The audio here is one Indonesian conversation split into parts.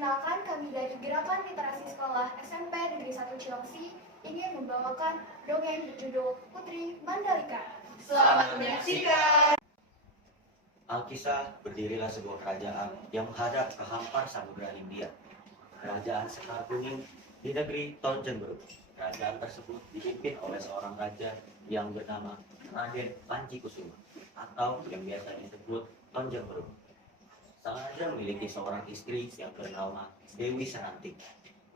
Perkenalkan, kami dari Gerakan Literasi Sekolah SMP Negeri 1 Cilengsi ingin membawakan dongeng berjudul Putri Mandalika. Selamat menyaksikan. Alkisah, berdirilah sebuah kerajaan yang menghadap ke hampar Samudra Hindia. Kerajaan Sekar Kuning di negeri Tonjengburuk. Kerajaan tersebut dipimpin oleh seorang raja yang bernama Raden Panji Kusuma atau yang biasa disebut Tonjengburuk. Sang raja memiliki seorang istri yang bernama Dewi Seranting.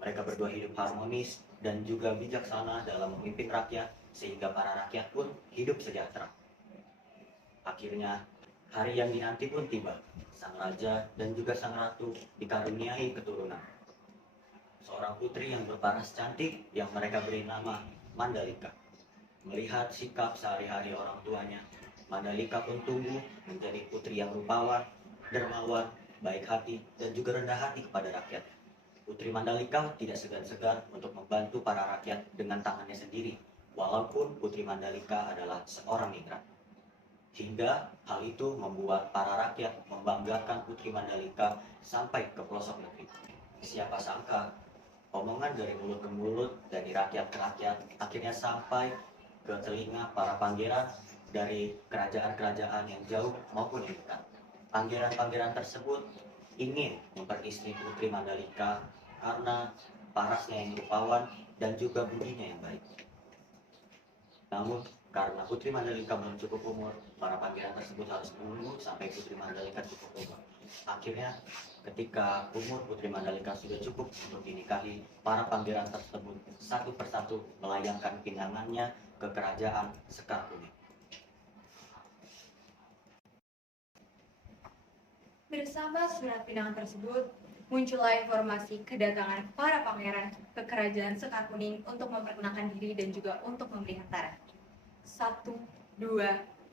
Mereka berdua hidup harmonis dan juga bijaksana dalam memimpin rakyat sehingga para rakyat pun hidup sejahtera. Akhirnya, hari yang dinanti pun tiba. Sang raja dan juga sang ratu dikaruniai keturunan. Seorang putri yang berparas cantik yang mereka beri nama Mandalika. Melihat sikap sehari-hari orang tuanya, Mandalika pun tumbuh menjadi putri yang rupawan, dermawan, baik hati, dan juga rendah hati kepada rakyat. Putri Mandalika tidak segan-segan untuk membantu para rakyat dengan tangannya sendiri, walaupun Putri Mandalika adalah seorang ningrat. Hingga hal itu membuat para rakyat membanggakan Putri Mandalika sampai ke pelosok negeri. Siapa sangka, omongan dari mulut ke mulut, dari rakyat ke rakyat, akhirnya sampai ke telinga para pangeran dari kerajaan-kerajaan yang jauh maupun yang dekat. Pangeran-pangeran tersebut ingin memperistri Putri Mandalika karena parasnya yang rupawan dan juga budinya yang baik. Namun, karena Putri Mandalika belum cukup umur, para pangeran tersebut harus menunggu sampai Putri Mandalika cukup umur. Akhirnya, ketika umur Putri Mandalika sudah cukup untuk dinikahi, para pangeran tersebut satu persatu melayangkan pinangannya ke kerajaan Sekar Kuning. Bersama surat pinangan tersebut, muncullah informasi kedatangan para pangeran ke kerajaan Sekar Kuning untuk memperkenalkan diri dan juga untuk memberi hantaran. 1, 2,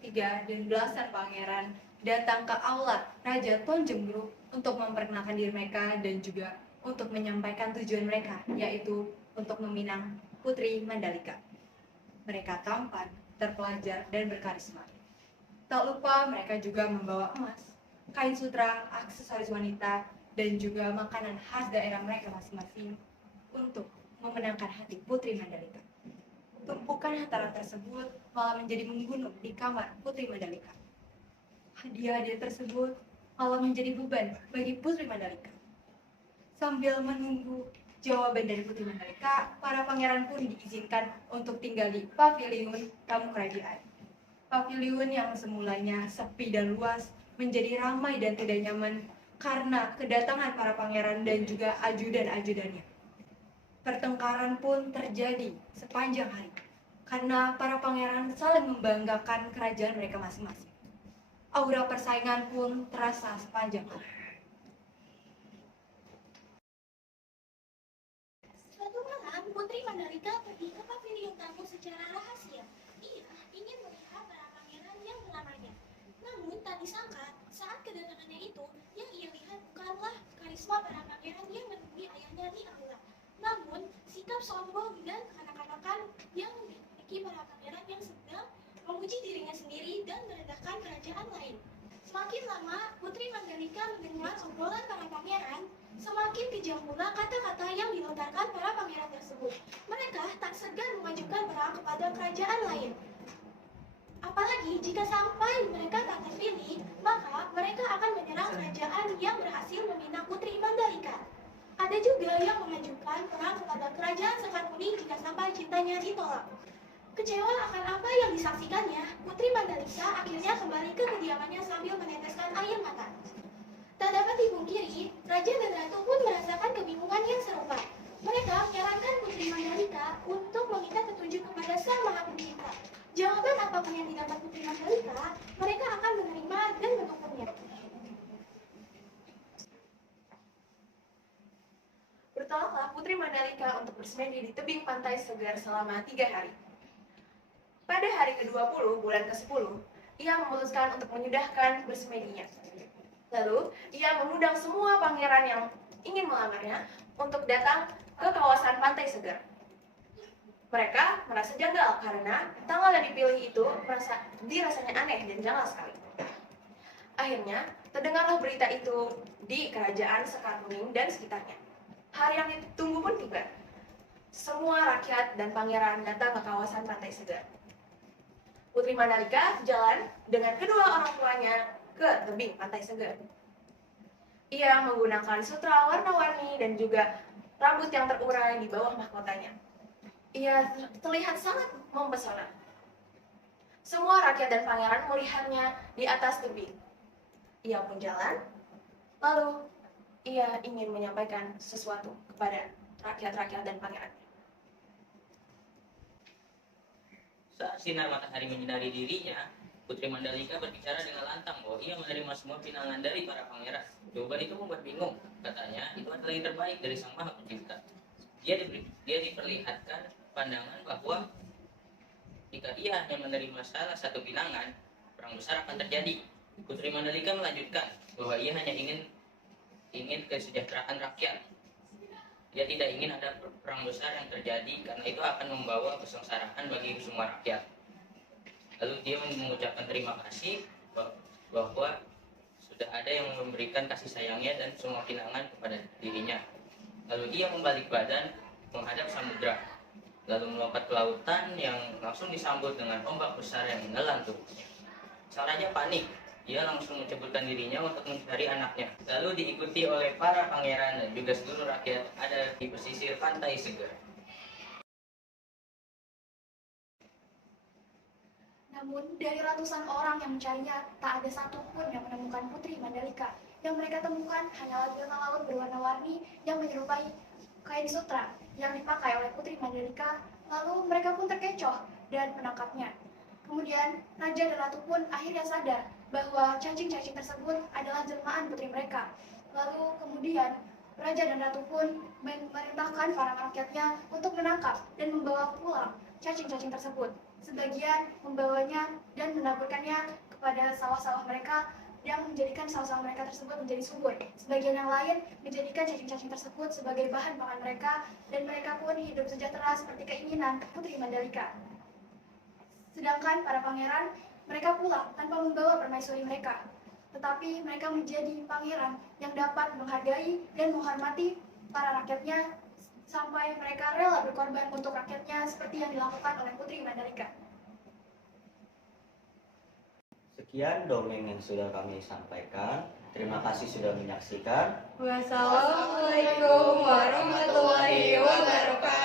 3, dan belasan pangeran datang ke aula Raja Tonjengburuk untuk memperkenalkan diri mereka dan juga untuk menyampaikan tujuan mereka, yaitu untuk meminang Putri Mandalika. Mereka tampan, terpelajar, dan berkarisma. Tak lupa mereka juga membawa emas, kain sutra, aksesoris wanita, dan juga makanan khas daerah mereka masing-masing untuk memenangkan hati Putri Mandalika. Tumpukan hantaran tersebut malah menjadi membunuh di kamar Putri Mandalika. Hadiah-hadiah tersebut malah menjadi beban bagi Putri Mandalika. Sambil menunggu jawaban dari Putri Mandalika, para pangeran pun diizinkan untuk tinggal di paviliun tamu kerajaan. Paviliun yang semulanya sepi dan luas menjadi ramai dan tidak nyaman karena kedatangan para pangeran dan juga ajudan-ajudannya. Pertengkaran pun terjadi sepanjang hari karena para pangeran saling membanggakan kerajaan mereka masing-masing. Aura persaingan pun terasa sepanjang hari. Suatu malam, Putri Mandalika pergi ke paviliun tamu secara rahasia. Ia ingin melihat para pangeran yang melamarnya. Namun tak disangka, saat kedatangannya itu, yang ia lihat bukanlah karisma para pangeran yang menemui ayahnya di aula. Namun, sikap sombong dan kekanak-kanakan yang dimiliki para pangeran yang sedang memuji dirinya sendiri dan merendahkan kerajaan lain. Semakin lama, Putri Mandalika mendengar obrolan para pangeran, semakin kejam pula kata-kata yang dilontarkan para pangeran tersebut. Mereka tak segan mengajukan perang kepada kerajaan lain. Apalagi jika sampai mereka tak terpilih, maka mereka akan menyerang kerajaan yang berhasil meminang Putri Mandalika. Ada juga yang mengajukan perang kepada kerajaan Sekar Kuning jika sampai cintanya ditolak. Kecewa akan apa yang disaksikannya, Putri Mandalika akhirnya kembali ke kediamannya sambil meneteskan air mata. Tak dapat dipungkiri, Raja dan Ratu pun merasakan kebingungan yang serupa. Mereka menyarankan Putri Mandalika untuk meminta petunjuk kepada Sang Maha Pencipta. Jawaban apapun yang didapat Putri Mandalika, mereka akan menerima dan mendukungnya. Bertolaklah Putri Mandalika untuk bersemedi di tebing pantai segar selama 3 hari. Pada hari ke-20 bulan ke-10, ia memutuskan untuk menyudahkan bersemedinya. Lalu, ia mengundang semua pangeran yang ingin melamarnya untuk datang ke kawasan pantai segar. Mereka merasa janggal karena tanggal yang dipilih itu dirasanya aneh dan janggal sekali. Akhirnya, terdengarlah berita itu di kerajaan Sekar Kuning dan sekitarnya. Hari yang ditunggu pun tiba. Semua rakyat dan pangeran datang ke kawasan Pantai Segar. Putri Mandalika jalan dengan kedua orang tuanya ke tebing Pantai Segar. Ia menggunakan sutra warna-warni dan juga rambut yang terurai di bawah mahkotanya. Ia terlihat sangat mempesona. Semua rakyat dan pangeran melihatnya di atas tebing. Ia pun jalan, lalu ia ingin menyampaikan sesuatu kepada rakyat-rakyat dan pangeran. Saat sinar matahari menyinari dirinya, Putri Mandalika berbicara dengan lantang bahwa ia menerima semua pinangan dari para pangeran. Jawaban itu membuat bingung. Katanya, itu adalah yang terbaik dari Sang Maha Pencipta. Dia diperlihatkan pandangan bahwa jika ia hanya menerima salah satu pinangan, perang besar akan terjadi. Putri Mandalika melanjutkan bahwa ia hanya ingin kesejahteraan rakyat. Dia tidak ingin ada perang besar yang terjadi karena itu akan membawa kesengsaraan bagi semua rakyat. Lalu dia mengucapkan terima kasih bahwa sudah ada yang memberikan kasih sayangnya dan semua pinangan kepada dirinya. Lalu ia membalik badan menghadap samudra, lalu melompat ke lautan yang langsung disambut dengan ombak besar yang menelan tubuhnya. Sang raja panik. Dia langsung menceburkan dirinya untuk mencari anaknya. Lalu diikuti oleh para pangeran dan juga seluruh rakyat ada di pesisir Pantai Segar. Namun, dari ratusan orang yang mencarinya, tak ada satupun yang menemukan Putri Mandalika. Yang mereka temukan hanyalah biota laut berwarna-warni yang menyerupai kain sutra yang dipakai oleh Putri Mandalika. Lalu mereka pun terkecoh dan menangkapnya. Kemudian, raja dan ratu pun akhirnya sadar bahwa cacing-cacing tersebut adalah jelmaan putri mereka. Lalu kemudian, raja dan ratu pun memerintahkan para rakyatnya untuk menangkap dan membawa pulang cacing-cacing tersebut. Sebagian membawanya dan menaburkannya kepada sawah-sawah mereka yang menjadikan sawah-sawah mereka tersebut menjadi subur. Sebagian yang lain menjadikan cacing-cacing tersebut sebagai bahan pangan mereka dan mereka pun hidup sejahtera seperti keinginan Putri Mandalika. Sedangkan para pangeran, mereka pulang tanpa membawa permaisuri mereka. Tetapi mereka menjadi pangeran yang dapat menghargai dan menghormati para rakyatnya sampai mereka rela berkorban untuk rakyatnya seperti yang dilakukan oleh Putri Mandalika. Sekian dongeng yang sudah kami sampaikan. Terima kasih sudah menyaksikan. Wassalamualaikum warahmatullahi wabarakatuh.